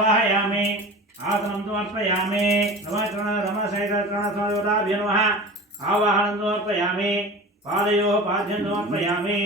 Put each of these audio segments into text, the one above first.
आवाहयामि आसनं समर्पयामि नमः नमः नमः आवाहनं समर्पयामि पादयोः पाद्यं समर्पयामि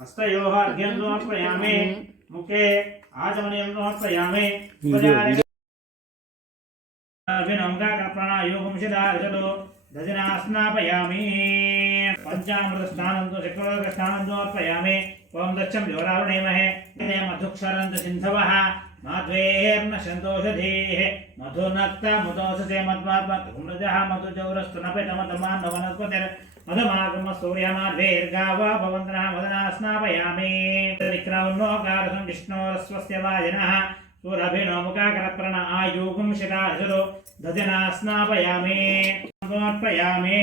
हस्तयोः अर्घ्यं समर्पयामि मुखे आचमनीयं समर्पयामि अभिनवगाकप्रणायोगं शिदार्चतु दधिना स्नापयामि पञ्चामृतस्नानं तु चक्रवर्गस्नानं समर्पयामि त्वं दक्षं जोरावणेमहे। मधुक्षरन्त सिन्धवः माध्वेर्न सन्तोषधीः मधुनक्त मुदोषसे मध्वात्मधूम्रजः मधुजौरस्तु नपितमधमान् वनस्पतिर् भवन्तनः मदना स्नापयामि विक्रौन्नोकारसं विष्णोरस्वस्य वाजिनः सुरभिनोमुखाकरप्रण आयुगुं शिराजरो दधिना स्नापयामि समर्पयामि।